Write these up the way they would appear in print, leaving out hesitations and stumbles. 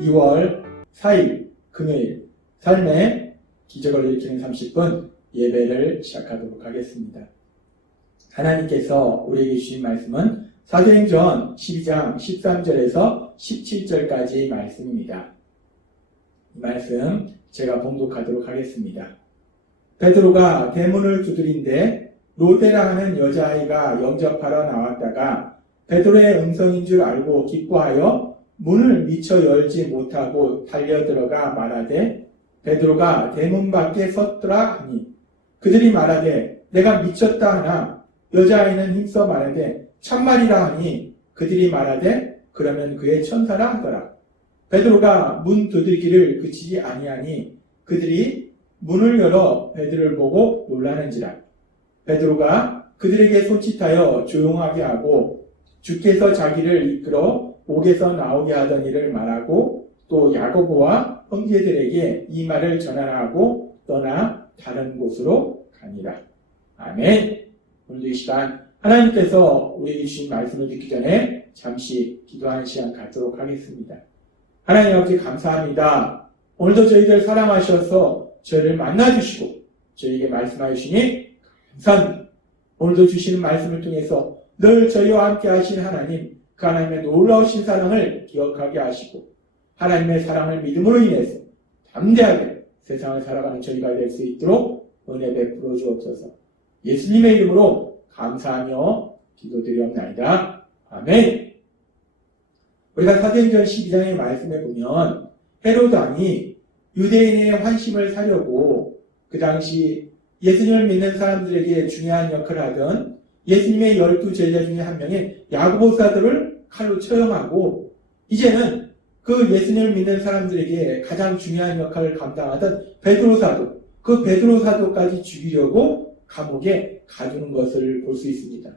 2월 4일 금요일 삶의 기적을 일으키는 30분 예배를 시작하도록 하겠습니다. 하나님께서 우리에게 주신 말씀은 사도행전 12장 13절에서 17절까지 말씀입니다. 이 말씀 제가 봉독하도록 하겠습니다. 베드로가 대문을 두드린데 로데라 하는 여자아이가 영접하러 나왔다가 베드로의 음성인 줄 알고 기뻐하여 문을 미처 열지 못하고 달려들어가 말하되 베드로가 대문 밖에 섰더라 하니 그들이 말하되 내가 미쳤다 하나 여자아이는 힘써 말하되 참말이라 하니 그들이 말하되 그러면 그의 천사라 하더라. 베드로가 문 두들기를 그치지 아니하니 그들이 문을 열어 베드로를 보고 놀라는지라. 베드로가 그들에게 손짓하여 조용하게 하고 주께서 자기를 이끌어 옥에서 나오게 하던 일을 말하고 또 야고보와 형제들에게 이 말을 전하라 하고 떠나 다른 곳으로 가니라. 아멘. 오늘도 이 시간 하나님께서 우리에게 주신 말씀을 듣기 전에 잠시 기도하는 시간 갖도록 하겠습니다. 하나님 아버지 감사합니다. 오늘도 저희들 사랑하셔서 저희를 만나주시고 저희에게 말씀하여 주시니 감사합니다. 오늘도 주시는 말씀을 통해서 늘 저희와 함께 하신 하나님, 그 하나님의 놀라우신 사랑을 기억하게 하시고 하나님의 사랑을 믿음으로 인해서 담대하게 세상을 살아가는 저희가 될 수 있도록 은혜 베풀어 주옵소서. 예수님의 이름으로 감사하며 기도드리옵나이다. 아멘. 우리가 사도행전 12장의 말씀에 보면 헤로드 왕이 유대인의 환심을 사려고 그 당시 예수님을 믿는 사람들에게 중요한 역할을 하던 예수님의 12 제자 중에 한 명의 야고보 사도를 칼로 처형하고 이제는 그 예수님을 믿는 사람들에게 가장 중요한 역할을 감당하던 베드로 사도, 그 베드로 사도까지 죽이려고 감옥에 가두는 것을 볼 수 있습니다.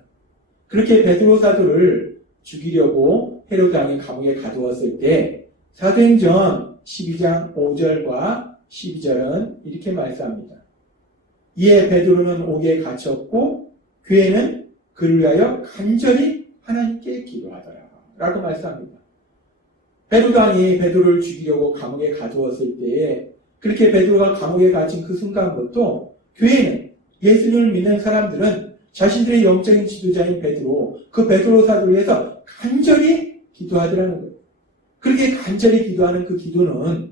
그렇게 베드로 사도를 죽이려고 헤로드 왕이 감옥에 가두었을 때 사도행전 12장 5절과 12절은 이렇게 말씀합니다. 이에 베드로는 옥에 갇혔고 교회는 그를 위하여 간절히 하나님께 기도하더라 라고 말씀합니다. 헤로드 왕이 베드로를 죽이려고 감옥에 가두었을 때에 그렇게 베드로가 감옥에 갇힌 그 순간부터 교회는 예수님을 믿는 사람들은 자신들의 영적인 지도자인 베드로, 그 베드로 사도를 위해서 간절히 기도하더라는 거예요. 그렇게 간절히 기도하는 그 기도는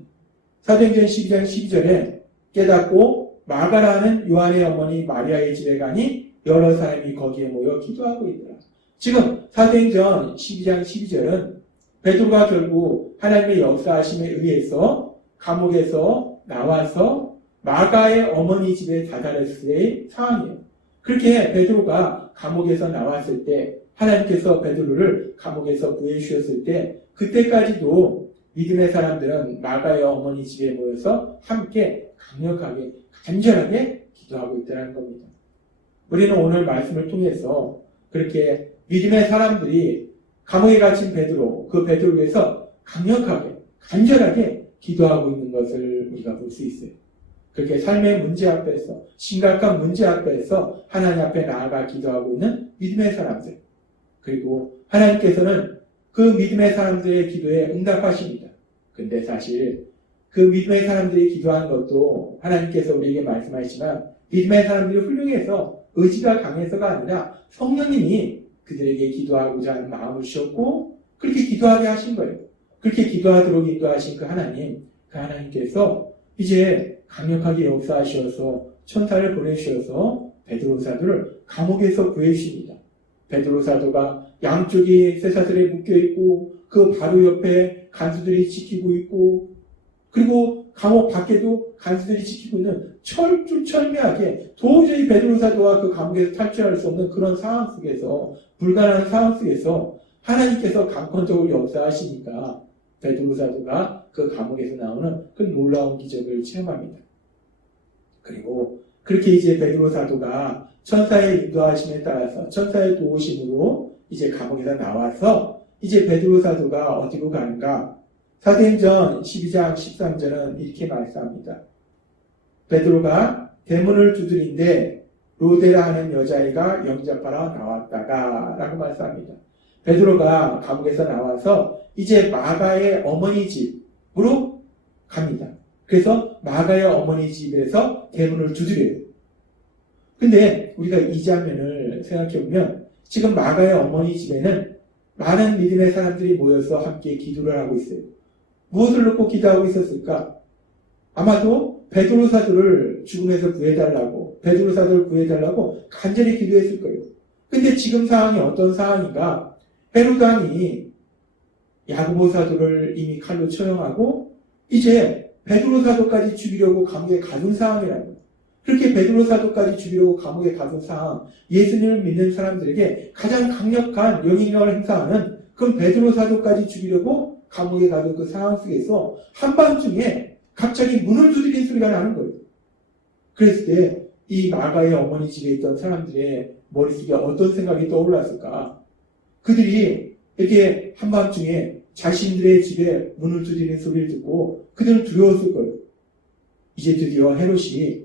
사도행전 12장 12절에 깨닫고 마가라는 요한의 어머니 마리아의 집에 가니 여러 사람이 거기에 모여 기도하고 있더라. 지금 사도행전 12장 12절은 베드로가 결국 하나님의 역사하심에 의해서 감옥에서 나와서 마가의 어머니 집에 다다랐을 때의 상황이에요. 그렇게 베드로가 감옥에서 나왔을 때 하나님께서 베드로를 감옥에서 구해 주셨을 때 그때까지도 믿음의 사람들은 마가의 어머니 집에 모여서 함께 강력하게 간절하게 기도하고 있다는 겁니다. 우리는 오늘 말씀을 통해서 그렇게 믿음의 사람들이 감옥에 갇힌 베드로, 그 베드로를 위해서 강력하게 간절하게 기도하고 있는 것을 우리가 볼 수 있어요. 그렇게 삶의 문제 앞에서, 심각한 문제 앞에서 하나님 앞에 나아가 기도하고 있는 믿음의 사람들. 그리고 하나님께서는 그 믿음의 사람들의 기도에 응답하십니다. 근데 사실 그 믿음의 사람들이 기도한 것도 하나님께서 우리에게 말씀하시지만 믿음의 사람들이 훌륭해서 의지가 강해서가 아니라 성령님이 그들에게 기도하고자 하는 마음을 주셨고 그렇게 기도하게 하신 거예요. 그렇게 기도하도록 인도하신 그 하나님, 그 하나님께서 이제 강력하게 역사하셔서 천사를 보내주셔서 베드로 사도를 감옥에서 구해주십니다. 베드로 사도가 양쪽이 쇠사슬에 묶여있고 그 바로 옆에 간수들이 지키고 있고 그리고 감옥 밖에도 간수들이 지키고 있는 철두철미하게 도저히 베드로 사도와 그 감옥에서 탈출할 수 없는 그런 상황 속에서 불가능한 상황 속에서 하나님께서 강권적으로 역사하시니까 베드로 사도가 그 감옥에서 나오는 그 놀라운 기적을 체험합니다. 그리고 그렇게 이제 베드로 사도가 천사의 인도하심에 따라서 천사의 도우심으로 이제 감옥에서 나와서 이제 베드로 사도가 어디로 가는가? 사도행전 12장 13절은 이렇게 말씀합니다. 베드로가 대문을 두드린데 로데라 하는 여자아이가 영접하러 나왔다가 라고 말씀합니다. 베드로가 감옥에서 나와서 이제 마가의 어머니 집, 집으로 갑니다. 그래서 마가의 어머니 집에서 대문을 두드려요. 근데 우리가 이 장면을 생각해보면 지금 마가의 어머니 집에는 많은 믿음의 사람들이 모여서 함께 기도를 하고 있어요. 무엇을 놓고 기도하고 있었을까? 아마도 베드로 사도를 죽음에서 구해달라고, 베드로 사도를 구해달라고 간절히 기도했을 거예요. 근데 지금 상황이 어떤 상황인가? 헤롯 왕이 야고보 사도를 이미 칼로 처형하고 이제 베드로 사도까지 죽이려고 감옥에 가둔 상황이라고. 그렇게 베드로 사도까지 죽이려고 감옥에 가둔 상황, 예수님을 믿는 사람들에게 가장 강력한 영향력을 행사하는 그 베드로 사도까지 죽이려고 감옥에 가둔 그 상황 속에서 한밤중에 갑자기 문을 두드리는 소리가 나는 거예요. 그랬을 때 이 마가의 어머니 집에 있던 사람들의 머릿속에 어떤 생각이 떠올랐을까? 그들이 이렇게 한밤중에 자신들의 집에 문을 두드리는 소리를 듣고 그들은 두려웠을 거예요. 이제 드디어 헤롯이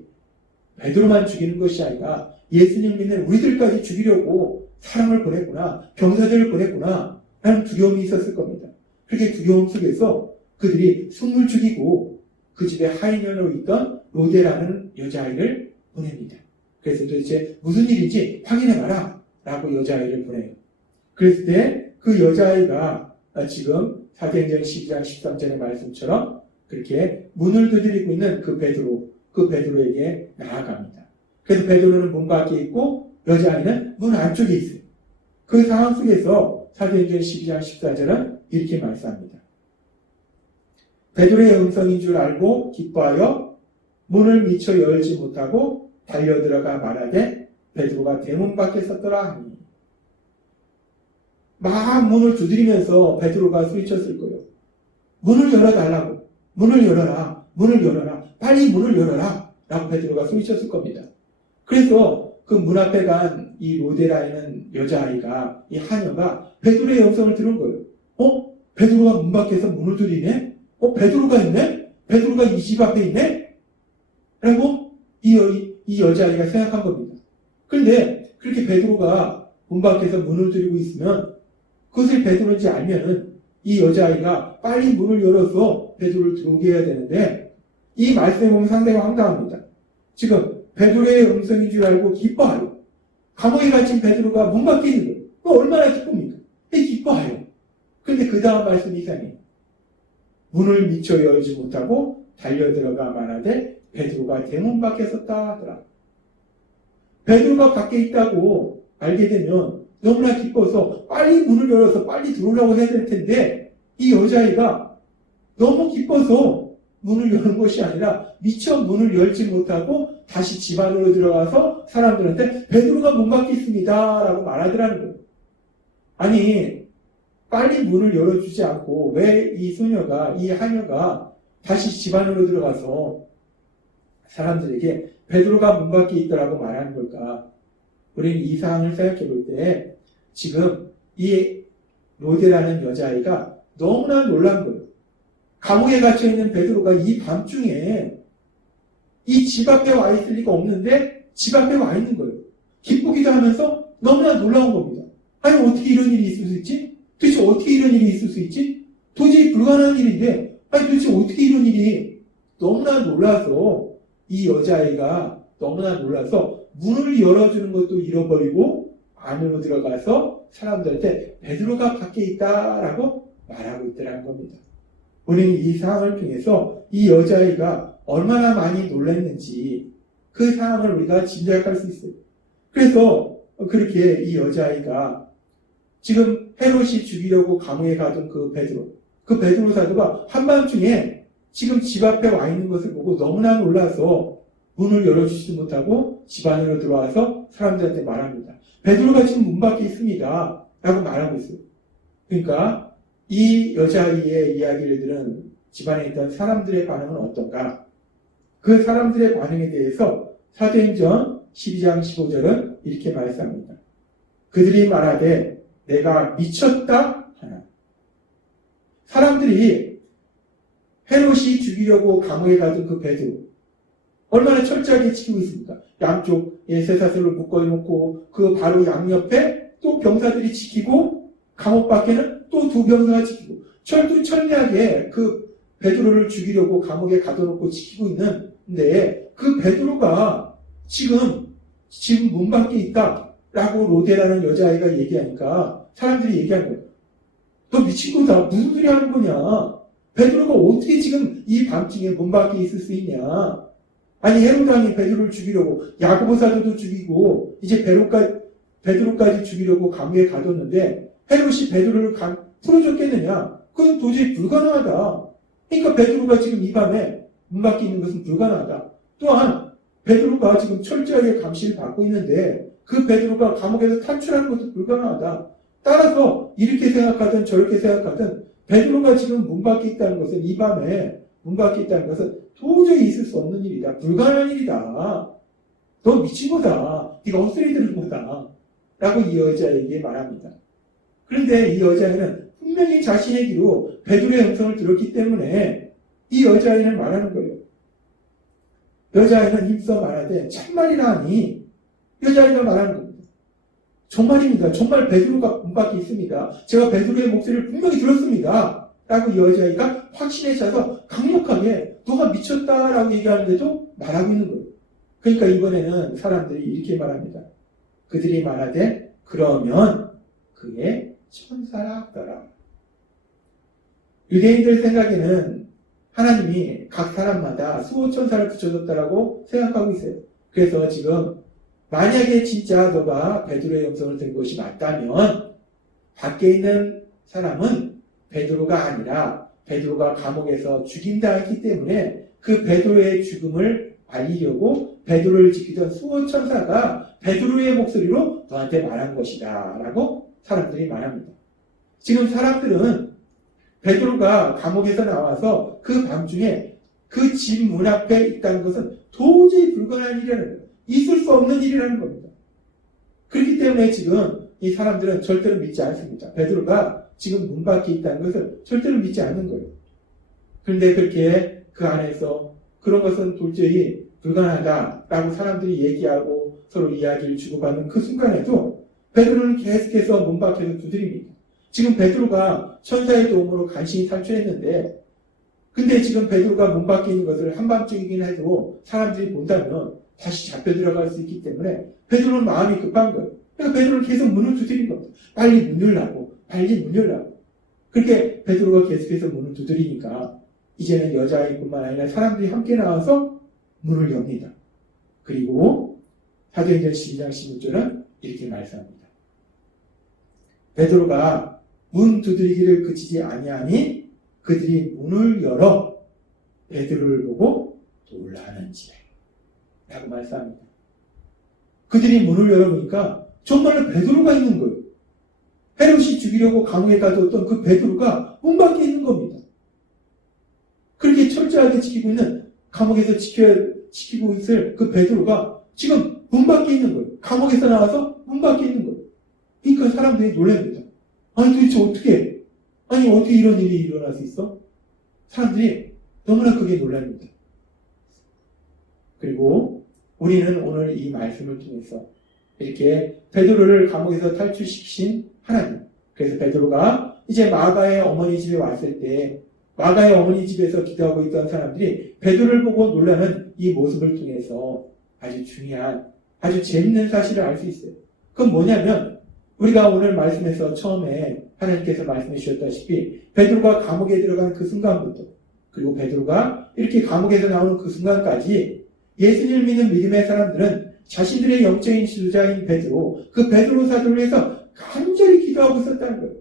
베드로만 죽이는 것이 아니라 예수님 믿는 우리들까지 죽이려고 사람을 보냈구나, 병사들을 보냈구나 라는 두려움이 있었을 겁니다. 그렇게 두려움 속에서 그들이 숨을 죽이고 그 집에 하인녀로 있던 로데라는 여자아이를 보냅니다. 그래서 도대체 무슨 일인지 확인해봐라 라고 여자아이를 보내요. 그랬을 때 그 여자아이가 지금 사도행전 12장 13절의 말씀처럼 그렇게 문을 두드리고 있는 그 베드로에게 나아갑니다. 그래서 베드로는 문 밖에 있고 여자아이는 문 안쪽에 있어요. 그 상황 속에서 사도행전 12장 14절은 이렇게 말씀합니다. 베드로의 음성인 줄 알고 기뻐하여 문을 미처 열지 못하고 달려들어가 말하되 베드로가 대문 밖에 섰더라 하니. 막 문을 두드리면서 베드로가 소리쳤을 거예요. 문을 열어달라고. 문을 열어라. 문을 열어라. 빨리 문을 열어라. 라고 베드로가 소리쳤을 겁니다. 그래서 그 문 앞에 간 이 로데라는 여자아이가, 이 하녀가 베드로의 음성을 들은 거예요. 베드로가 문 밖에서 문을 두드리네? 베드로가 있네? 베드로가 이 집 앞에 있네? 라고 이 여자아이가 생각한 겁니다. 그런데 그렇게 베드로가 문 밖에서 문을 두드리고 있으면 그것을 베드로인지 알면은 이 여자아이가 빨리 문을 열어서 베드로를 들어오게 해야 되는데 이 말씀에 보면 상당히 황당합니다. 지금 베드로의 음성인 줄 알고 기뻐하여. 감옥에 갇힌 베드로가 문 밖에 있는 거예요. 얼마나 기쁩니까? 기뻐하여. 그런데 그 다음 말씀이 이상해요. 문을 미처 열지 못하고 달려들어가 말하되 베드로가 대문 밖에 섰다 하더라. 베드로가 밖에 있다고 알게 되면 너무나 기뻐서 빨리 문을 열어서 빨리 들어오라고 해야 될 텐데 이 여자아이가 너무 기뻐서 문을 여는 것이 아니라 미처 문을 열지 못하고 다시 집 안으로 들어가서 사람들한테 베드로가 문 밖에 있습니다 라고 말하더라는 거예요. 아니 빨리 문을 열어주지 않고 왜 이 소녀가, 이 하녀가 다시 집 안으로 들어가서 사람들에게 베드로가 문 밖에 있더라고 말하는 걸까? 우리는 이 상황을 생각해 볼 때 지금 이 로데라는 여자아이가 너무나 놀란 거예요. 감옥에 갇혀있는 베드로가 이 밤중에 이 집 앞에 와 있을 리가 없는데 집 앞에 와 있는 거예요. 기쁘기도 하면서 너무나 놀라운 겁니다. 아니 어떻게 이런 일이 있을 수 있지? 도대체 어떻게 이런 일이 있을 수 있지? 도저히 불가능한 일인데 아니 도대체 어떻게 이런 일이 너무나 놀라서 이 여자아이가 너무나 놀라서 문을 열어주는 것도 잃어버리고 안으로 들어가서 사람들한테 베드로가 밖에 있다라고 말하고 있더라는 겁니다. 우리는 이 상황을 통해서 이 여자아이가 얼마나 많이 놀랐는지 그 상황을 우리가 짐작할 수 있어요. 그래서 그렇게 이 여자아이가 지금 헤롯이 죽이려고 감옥에 가둔 그 베드로 사도가 한밤중에 지금 집 앞에 와 있는 것을 보고 너무나 놀라서 문을 열어주지도 못하고 집 안으로 들어와서 사람들한테 말합니다. 베드로가 지금 문 밖에 있습니다 라고 말하고 있어요. 그러니까 이 여자아이의 이야기를 들은 집안에 있던 사람들의 반응은 어떤가? 그 사람들의 반응에 대해서 사도행전 12장 15절은 이렇게 말씀합니다. 그들이 말하되 내가 미쳤다 하나. 사람들이 헤롯이 죽이려고 감옥에 가둔 그 베드로 얼마나 철저하게 지키고 있습니까? 양쪽에 쇠사슬로 묶어놓고 그 바로 양옆에 또 병사들이 지키고 감옥 밖에는 또 두 병사가 지키고 철두철미하게 그 베드로를 죽이려고 감옥에 가둬놓고 지키고 있는데 그 베드로가 지금 문 밖에 있다라고 로데라는 여자아이가 얘기하니까 사람들이 얘기하는 거예요. 너 미친 거다. 무슨 소리 하는 거냐. 베드로가 어떻게 지금 이 밤중에 문 밖에 있을 수 있냐. 아니 헤롯 왕이 베드로를 죽이려고 야고보 사도도 죽이고 이제 베드로까지 죽이려고 감옥에 가뒀는데 헤롯이 베드로를 풀어줬겠느냐. 그건 도저히 불가능하다. 그러니까 베드로가 지금 이 밤에 문 밖에 있는 것은 불가능하다. 또한 베드로가 지금 철저하게 감시를 받고 있는데 그 베드로가 감옥에서 탈출하는 것도 불가능하다. 따라서 이렇게 생각하든 저렇게 생각하든 베드로가 지금 문 밖에 있다는 것은 이 밤에 문 밖에 있다는 것은 도저히 있을 수 없는 일이다. 불가능한 일이다. 너 미친 거다. 네가 헛소리 들은 거다. 라고 이 여자에게 말합니다. 그런데 이 여자애는 분명히 자신의 귀로 베드로의 음성을 들었기 때문에 이 여자아이는 말하는 거예요. 여자아이는 힘써 말하되 참말이라 하니 여자아이가 말하는 겁니다. 정말입니다. 정말 베드로가 문 밖에 있습니다. 제가 베드로의 목소리를 분명히 들었습니다. 라고 이 여자아이가 확신에 차서 강력하게 너가 미쳤다라고 얘기하는데도 말하고 있는 거예요. 그러니까 이번에는 사람들이 이렇게 말합니다. 그들이 말하되 그러면 그의 천사라 하더라. 유대인들 생각에는 하나님이 각 사람마다 수호천사를 붙여줬다라고 생각하고 있어요. 그래서 지금 만약에 진짜 너가 베드로의 음성을 든 것이 맞다면 밖에 있는 사람은 베드로가 아니라 베드로가 감옥에서 죽임당했기 때문에 그 베드로의 죽음을 알리려고 베드로를 지키던 수호천사가 베드로의 목소리로 너한테 말한 것이다 라고 사람들이 말합니다. 지금 사람들은 베드로가 감옥에서 나와서 그 밤중에 그 집 문 앞에 있다는 것은 도저히 불가능한 일이라는 거예요. 있을 수 없는 일이라는 겁니다. 그렇기 때문에 지금 이 사람들은 절대로 믿지 않습니다. 베드로가 지금 문 밖에 있다는 것을 절대로 믿지 않는 거예요. 그런데 그렇게 그 안에서 그런 것은 도저히 불가능하다라고 사람들이 얘기하고 서로 이야기를 주고받는 그 순간에도 베드로는 계속해서 문 밖에서 두드립니다. 지금 베드로가 천사의 도움으로 간신히 탈출했는데 근데 지금 베드로가 문 밖에 있는 것을 한밤중이긴 해도 사람들이 본다면 다시 잡혀 들어갈 수 있기 때문에 베드로는 마음이 급한 거예요. 그러니까 베드로는 계속 문을 두드린 겁니다. 빨리 문 열라고. 빨리 문 열라고. 그렇게 베드로가 계속해서 문을 두드리니까 이제는 여자아이뿐만 아니라 사람들이 함께 나와서 문을 엽니다. 그리고 사도행전 12장 16절은 이렇게 말씀합니다. 베드로가 문 두드리기를 그치지 아니하니 그들이 문을 열어 베드로를 보고 놀라는지라 라고 말씀합니다. 그들이 문을 열어보니까 정말로 베드로가 있는 거예요. 헤롯이 죽이려고 감옥에 가뒀던 그 베드로가 문 밖에 있는 겁니다. 그렇게 철저하게 지키고 있는 감옥에서 지키고 있을 그 베드로가 지금 문 밖에 있는 거예요. 감옥에서 나와서 문 밖에 있는 거예요. 그러니까 사람들이 놀랍니다. 아니 도대체 어떻게 이런 일이 일어날 수 있어? 사람들이 너무나 크게 놀랍니다. 그리고 우리는 오늘 이 말씀을 통해서 이렇게 베드로를 감옥에서 탈출시키신 하나님. 그래서 베드로가 이제 마가의 어머니 집에 왔을 때 마가의 어머니 집에서 기도하고 있던 사람들이 베드로를 보고 놀라는 이 모습을 통해서 아주 중요한 아주 재밌는 사실을 알 수 있어요. 그건 뭐냐면 우리가 오늘 말씀에서 처음에 하나님께서 말씀해 주셨다시피 베드로가 감옥에 들어간 그 순간부터 그리고 베드로가 이렇게 감옥에서 나오는 그 순간까지 예수님을 믿는 믿음의 사람들은 자신들의 영적인 지도자인 베드로, 그 베드로 사도를 위해서 간절히 기도하고 있었다는 거예요.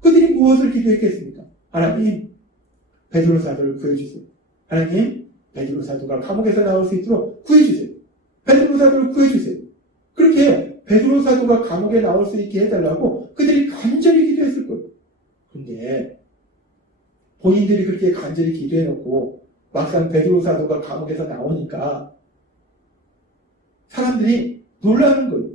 그들이 무엇을 기도했겠습니까? 하나님, 베드로 사도를 구해주세요. 하나님, 베드로 사도가 감옥에서 나올 수 있도록 구해주세요. 베드로 사도를 구해주세요. 그렇게 베드로 사도가 감옥에 나올 수 있게 해달라고 그들이 간절히 기도했을 거예요. 그런데 본인들이 그렇게 간절히 기도해놓고 막상 베드로 사도가 감옥에서 나오니까 사람들이 놀라는 거예요.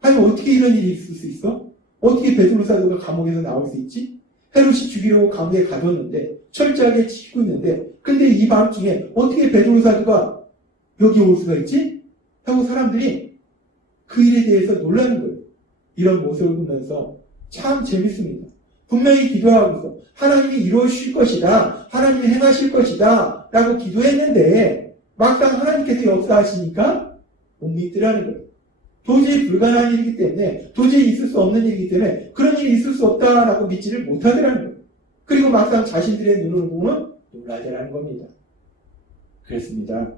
아니 어떻게 이런 일이 있을 수 있어? 어떻게 베드로 사도가 감옥에서 나올 수 있지? 헤롯이 죽이려고 감옥에 가뒀는데 철저하게 지키고 있는데 근데 이 밤중에 어떻게 베드로 사도가 여기 올 수가 있지? 하고 사람들이 그 일에 대해서 놀라는 거예요. 이런 모습을 보면서 참 재밌습니다. 분명히 기도하고서 하나님이 이루어주실 것이다, 하나님이 행하실 것이다 라고 기도했는데 막상 하나님께서 역사하시니까 못 믿더라는 거예요. 도저히 불가능한 일이기 때문에, 도저히 있을 수 없는 일이기 때문에 그런 일이 있을 수 없다라고 믿지를 못하더라는 거예요. 그리고 막상 자신들의 눈으로 보면 놀라더라는 겁니다. 그렇습니다.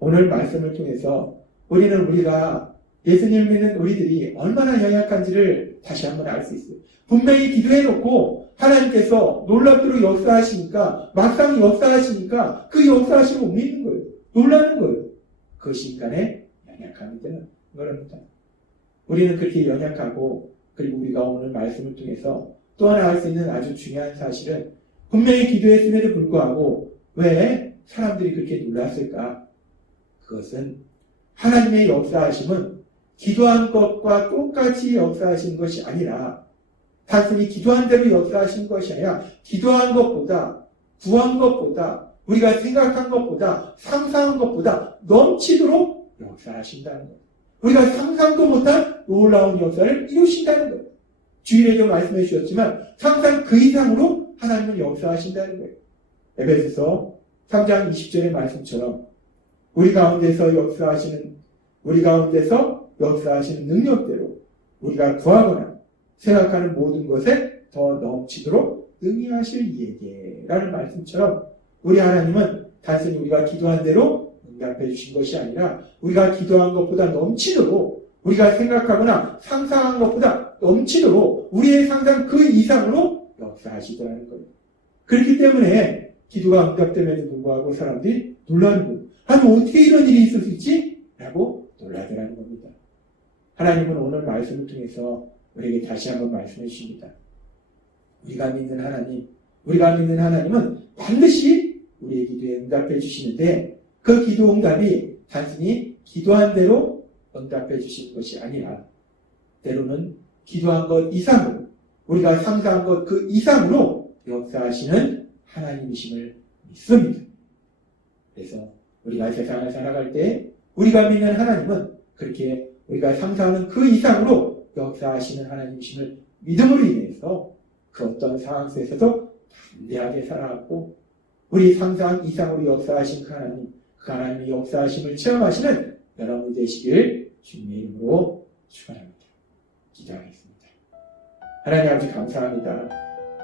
오늘 말씀을 통해서 우리는 우리가 예수님 믿는 우리들이 얼마나 연약한지를 다시 한번 알 수 있어요. 분명히 기도해놓고 하나님께서 놀랍도록 역사하시니까, 막상 역사하시니까 그 역사하심을 못 믿는 거예요. 놀라는 거예요. 그것이 인간의 연약함이 되는 거랍니다. 우리는 그렇게 연약하고, 그리고 우리가 오늘 말씀을 통해서 또 하나 알 수 있는 아주 중요한 사실은, 분명히 기도했음에도 불구하고 왜 사람들이 그렇게 놀랐을까? 그것은 하나님의 역사하심은 기도한 것과 똑같이 역사하신 것이 아니라, 단순히 기도한 대로 역사하신 것이 아니라 기도한 것보다, 구한 것보다, 우리가 생각한 것보다, 상상한 것보다 넘치도록 역사하신다는 거예요. 우리가 상상도 못한 놀라운 역사를 이루신다는 거예요. 주일에도 말씀해 주셨지만 상상 그 이상으로 하나님은 역사하신다는 거예요. 에베소서 3장 20절의 말씀처럼 우리 가운데서 역사하시는 능력대로 우리가 구하거나 생각하는 모든 것에 더 넘치도록 능히 하실 이에게 라는 말씀처럼, 우리 하나님은 단순히 우리가 기도한 대로 응답해 주신 것이 아니라 우리가 기도한 것보다 넘치도록, 우리가 생각하거나 상상한 것보다 넘치도록 우리의 상상 그 이상으로 역사하시더라는 거예요. 그렇기 때문에 기도가 응답됨에도 불구하고 사람들이 놀라는 거예요. 아니 어떻게 이런 일이 있을 수 있지? 라고 놀라더라는 겁니다. 하나님은 오늘 말씀을 통해서 우리에게 다시 한번 말씀해 주십니다. 우리가 믿는 하나님은 반드시 우리의 기도에 응답해 주시는데, 그 기도 응답이 단순히 기도한 대로 응답해 주시는 것이 아니라 때로는 기도한 것 이상으로, 우리가 상상한 것 그 이상으로 역사하시는 하나님이심을 믿습니다. 그래서 우리가 세상을 살아갈 때 우리가 믿는 하나님은 그렇게 우리가 상상하는 그 이상으로 역사하시는 하나님이심을 믿음으로 인해서 그 어떤 상황 속에서도 담대하게 살아갔고, 우리 상상 이상으로 역사하신 그 하나님의 역사하심을 체험하시는 여러분 되시길 주님의 이름으로 축원합니다. 기도하겠습니다. 하나님 아버지 감사합니다.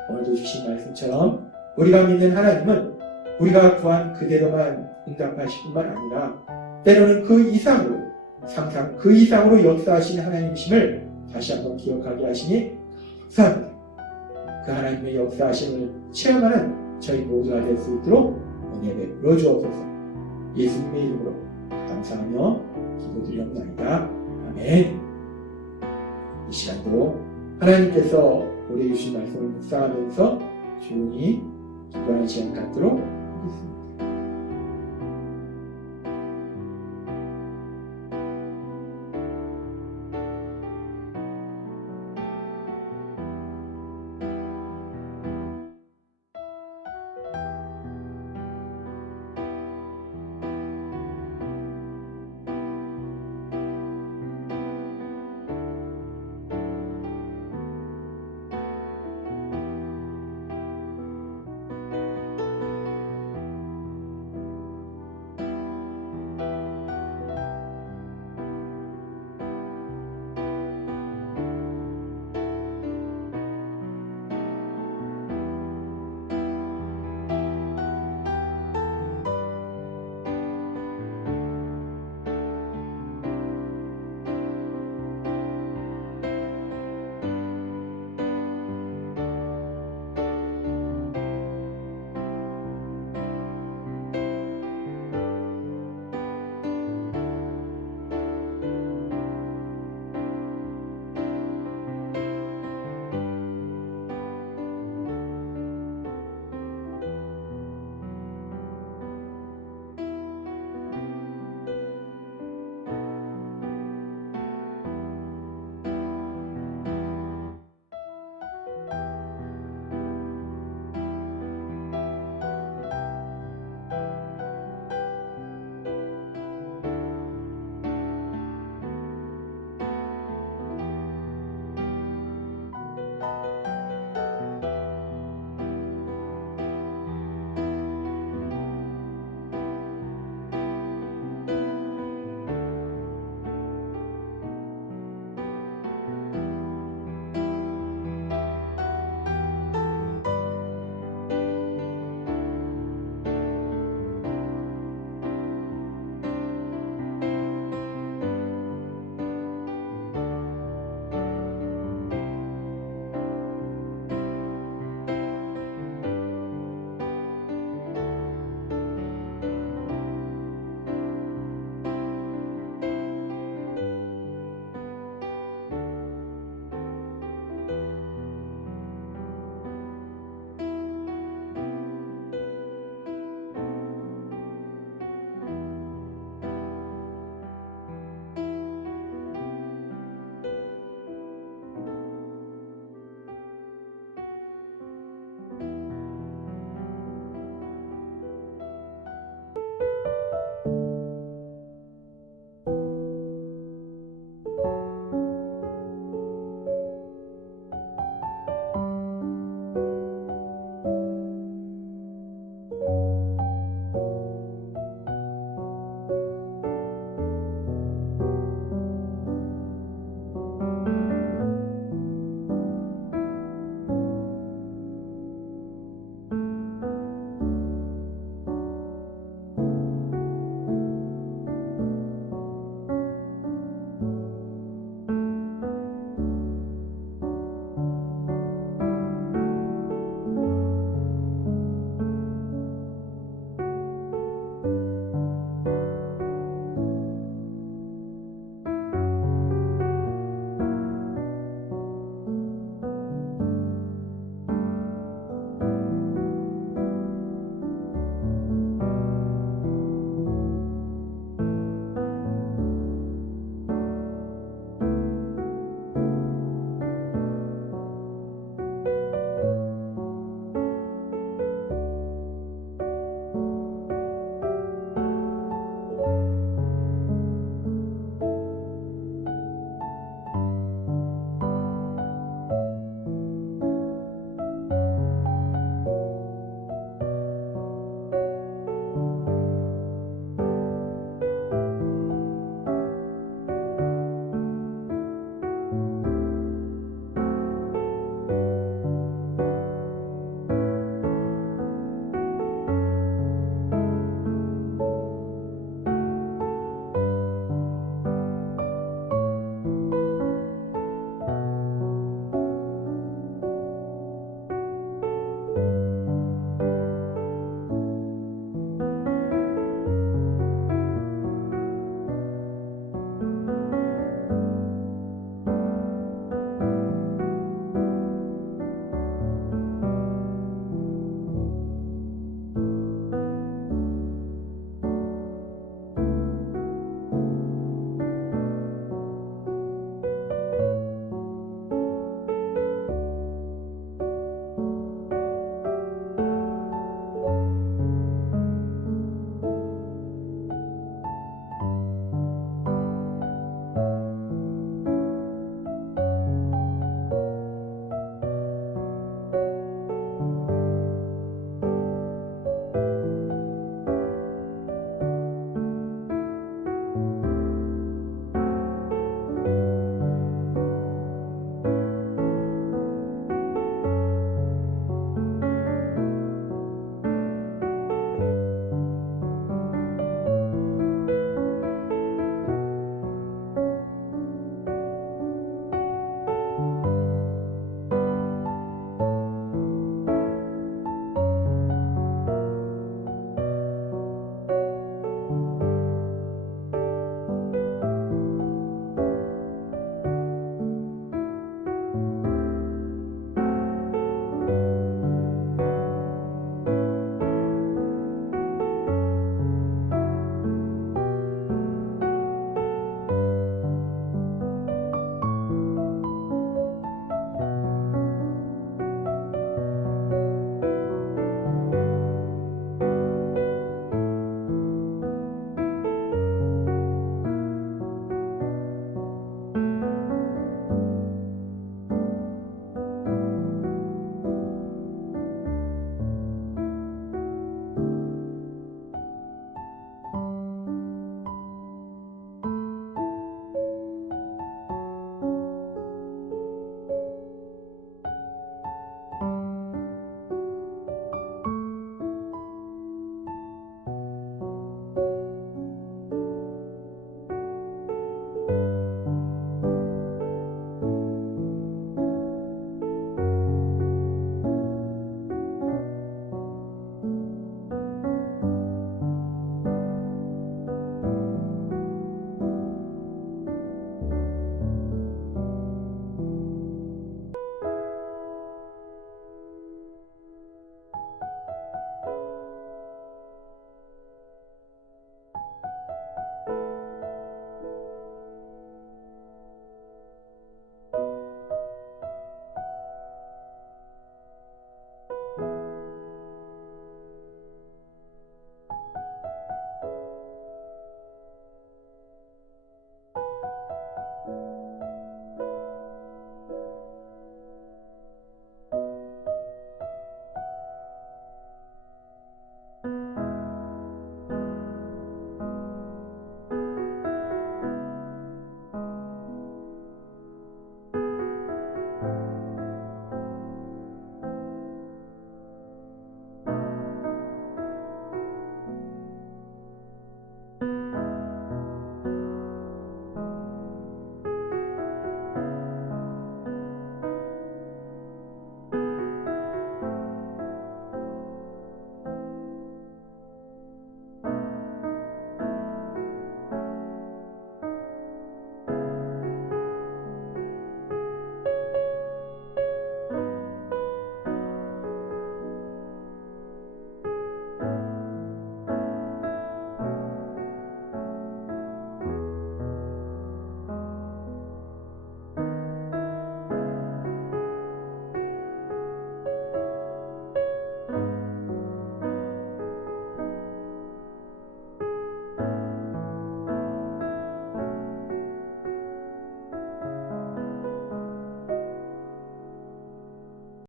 오늘도 주신 말씀처럼 우리가 믿는 하나님은 우리가 구한 그대로만 응답하실 뿐만 아니라 때로는 그 이상으로, 상상 그 이상으로 역사하시는 하나님이심을 다시 한번 기억하게 하시니 감사합니다. 그 하나님의 역사하심을 체험하는 저희 모두가 될 수 있도록 은혜 베풀어 주옵소서. 예수님의 이름으로 감사하며 기도드리옵나이다. 아멘. 이 시간도 하나님께서 우리에게 주신 말씀을 묵상하면서 조용히 기도하는 시간 갖도록 하겠습니다.